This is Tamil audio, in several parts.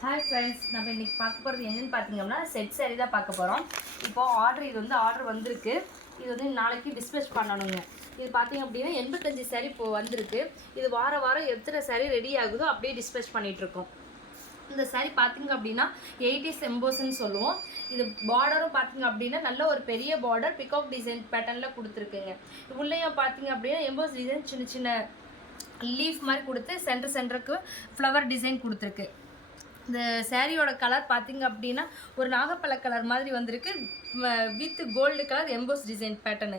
ஹாய் ஃப்ரெண்ட்ஸ், நம்ம இன்றைக்கி பார்க்க போகிறது என்னென்னு பார்த்தீங்கன்னா செட் saree தான் பார்க்க போகிறோம். இப்போது இது வந்து ஆர்டர் வந்திருக்கு. இது வந்து நாளைக்கு டிஸ்பேச் பண்ணணுங்க. இது பார்த்தீங்க அப்படின்னா 85 saree இப்போது வந்திருக்கு. இது வாரம் எத்தனை saree ரெடி ஆகுதோ அப்படியே டிஸ்பேச் பண்ணிகிட்ருக்கோம். இந்த saree பார்த்தீங்க அப்படின்னா 80s எம்போஸ்ன்னு சொல்லுவோம். இது பார்டரும் பார்த்தீங்க அப்படின்னா நல்ல ஒரு பெரிய பார்டர் பிகாக் டிசைன் பேட்டர்னில் கொடுத்துருக்குங்க. உள்ளேயும் பார்த்தீங்க அப்படின்னா எம்போஸ் டிசைன் சின்ன சின்ன லீஃப் மாதிரி கொடுத்து சென்டருக்கு ஃப்ளவர் டிசைன் கொடுத்துருக்கு. இந்த சாரியோட கலர் பார்த்திங்க அப்படின்னா ஒரு நாகப்பழ கலர் மாதிரி வந்திருக்கு with gold colour emboss design pattern.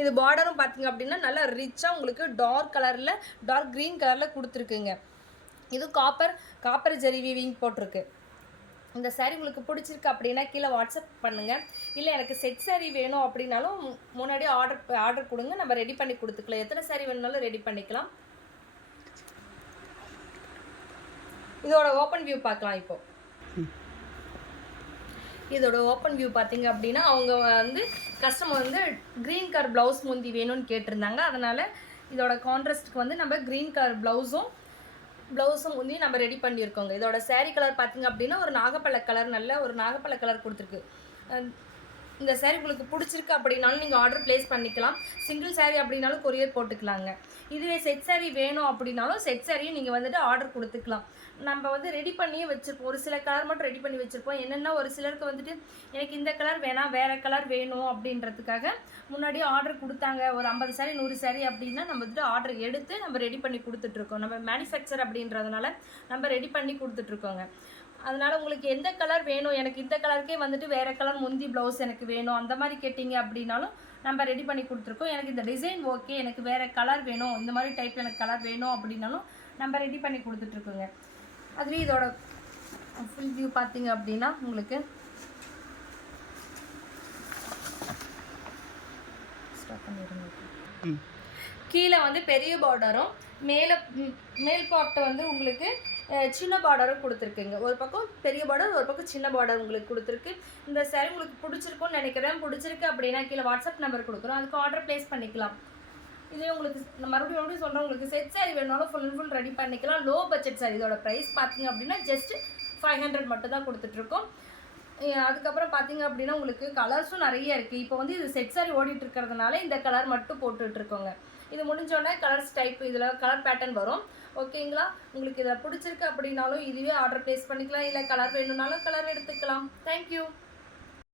இது பார்டரும் பார்த்திங்க அப்படின்னா நல்லா ரிச்சாக உங்களுக்கு டார்க் க்ரீன் கலரில் கொடுத்துருக்குங்க. இது காப்பர் ஜெரி வீவிங் போட்டிருக்கு. இந்த சாரீ உங்களுக்கு பிடிச்சிருக்கு அப்படின்னா கீழே வாட்ஸ்அப் பண்ணுங்கள். இல்லை எனக்கு செட் சாரீ வேணும் அப்படின்னாலும் முன்னாடியே ஆர்டர் கொடுங்க, நம்ம ரெடி பண்ணி கொடுத்துக்கலாம். எத்தனை சாரீ வேணுனாலும் ரெடி பண்ணிக்கலாம். இதோட ஓப்பன் வியூ பார்க்கலாம். இதோட ஓப்பன் வியூ பார்த்தீங்க அப்படின்னா அவங்க வந்து கஸ்டமர் வந்து க்ரீன் கலர் ப்ளவுஸ் முந்தி வேணும்னு கேட்டிருந்தாங்க. அதனால் இதோட கான்ட்ராஸ்ட்டுக்கு வந்து நம்ம க்ரீன் கலர் ப்ளவுஸும் முந்தி நம்ம ரெடி பண்ணியிருக்கோங்க. இதோட saree கலர் பார்த்திங்க அப்படின்னா ஒரு நாகப்பழ கலர் கொடுத்துருக்கு. இந்த saree உங்களுக்கு பிடிச்சிருக்கு அப்படின்னாலும் நீங்கள் ஆர்டர் ப்ளேஸ் பண்ணிக்கலாம். சிங்கிள் saree அப்படின்னாலும் கொரியர் போட்டுக்கலாங்க. இதுவே செட் saree வேணும் அப்படின்னாலும் செட் சாரியை நீங்கள் வந்துட்டு ஆர்டர் கொடுத்துக்கலாம். நம்ம வந்து ரெடி பண்ணியே வச்சுருப்போம். ஒரு சில கலர் மட்டும் ரெடி பண்ணி வச்சுருப்போம். என்னென்னா ஒரு சிலருக்கு வந்துட்டு எனக்கு இந்த கலர் வேணாம், வேறு கலர் வேணும் அப்படின்றதுக்காக முன்னாடியே ஆர்டர் கொடுத்தாங்க. ஒரு 50 saree 100 saree அப்படின்னா நம்ம வந்துட்டு ஆர்டர் எடுத்து நம்ம ரெடி பண்ணி கொடுத்துட்ருக்கோம். நம்ம மேனுஃபேக்சர் அப்படின்றதுனால நம்ம ரெடி பண்ணி கொடுத்துட்ருக்கோங்க. அதனால் உங்களுக்கு எந்த கலர் வேணும், எனக்கு இந்த கலருக்கே வந்துட்டு வேறு கலர் முந்தி ப்ளவுஸ் எனக்கு வேணும் அந்த மாதிரி கேட்டிங்க அப்படின்னாலும் நம்ம ரெடி பண்ணி கொடுத்துருக்கோம். எனக்கு இந்த டிசைன் ஓகே, எனக்கு வேறு கலர் வேணும், இந்த மாதிரி டைப்பில் எனக்கு கலர் வேணும் அப்படின்னாலும் நம்ம ரெடி பண்ணி கொடுத்துட்ருக்கோங்க. அதுவே இதோட ஃபுல் வியூ பார்த்தீங்க அப்படின்னா உங்களுக்கு கீழே வந்து பெரிய பார்டரும் மேல் பார்ட்டை வந்து உங்களுக்கு சின்ன பார்டரும் கொடுத்துருக்குங்க. ஒரு பக்கம் பெரிய பார்டர், ஒரு பக்கம் சின்ன பார்டர் உங்களுக்கு கொடுத்துருக்கு. இந்த saree உங்களுக்கு பிடிச்சிருக்கும்னு நினைக்கிறேன். பிடிச்சிருக்கு அப்படின்னா கீழே வாட்ஸ்அப் நம்பர் கொடுக்குறோம், அதுக்கு ஆர்டர் ப்ளேஸ் பண்ணிக்கலாம். இதே உங்களுக்கு மறுபடியும் சொல்கிறேன், உங்களுக்கு செட் saree வேணாலும் ஃபுல் ரெடி பண்ணிக்கலாம். Low budget saree. இதோட ப்ரைஸ் பார்த்தீங்க அப்படின்னா ஜஸ்ட் 500 மட்டும் தான் கொடுத்துட்ருக்கோம். அதுக்கப்புறம் பார்த்தீங்க அப்படின்னா உங்களுக்கு கலர்ஸும் நிறைய இருக்குது. இப்போ வந்து இது செட் saree ஓடிட்டு இருக்கிறதுனால இந்த கலர் மட்டும் போட்டுட்ருக்கோங்க. இது முடிஞ்சோடனே கலர்ஸ் டைப் இதில் கலர் பேட்டர்ன் வரும். ஓகேங்களா? உங்களுக்கு இதை பிடிச்சிருக்கு அப்படின்னாலும் இதுவே ஆர்டர் ப்ளேஸ் பண்ணிக்கலாம். இல்லை கலர் வேணும்னாலும் கலர் எடுத்துக்கலாம். தேங்க்யூ.